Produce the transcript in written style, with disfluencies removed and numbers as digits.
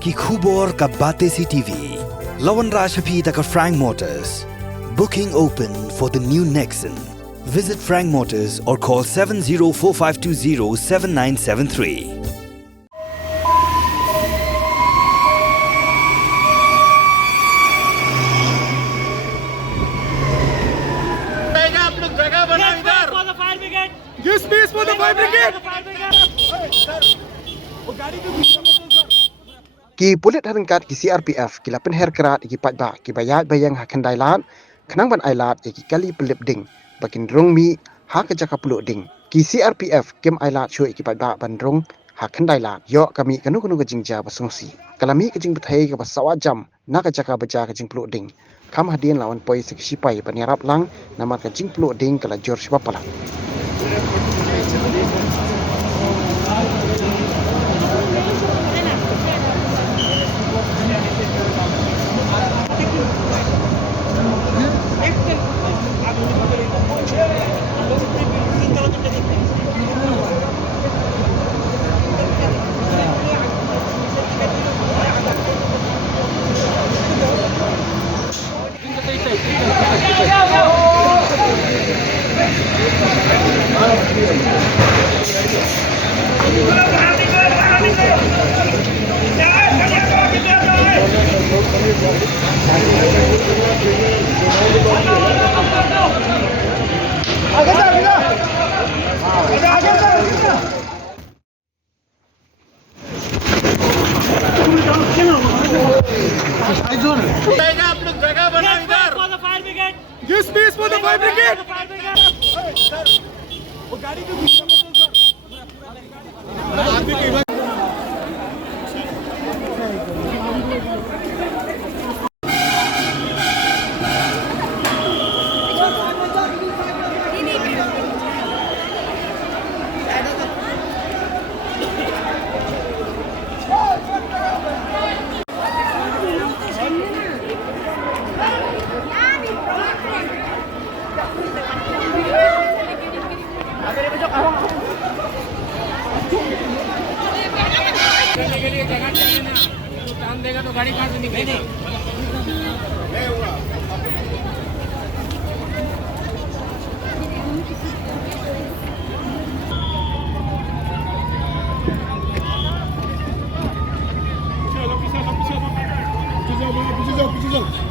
ki khubor ka Batesi TV. Lawan Rashapi taka Frank Motors. Booking open for the new Nexon. Visit Frank Motors or call 7045207973. Give space for the fire brigade. Ki Pulit Ryngkat ki Crpf ki la Pynher Krad ki Paidbah ki Iaid bayang hakan dailat kenang ban ailat ki kali pelip ding bakin rong mi ha ka jaka puluk ding ki Crpf kem ailat shui ki Paidbah ban rong hakan dailat yo kami kanu ka jingja basungsi kalami ka jing bethai ka basawa jam na ka jaka baja ka jing puluk ding kam hadien lawan poi seksipai panirap lang nama ka jing puluk ding kala jor sibapala. Give space for the fire brigade. Time देगा तो गाड़ी कहाँ से निकलेगी? Pichez,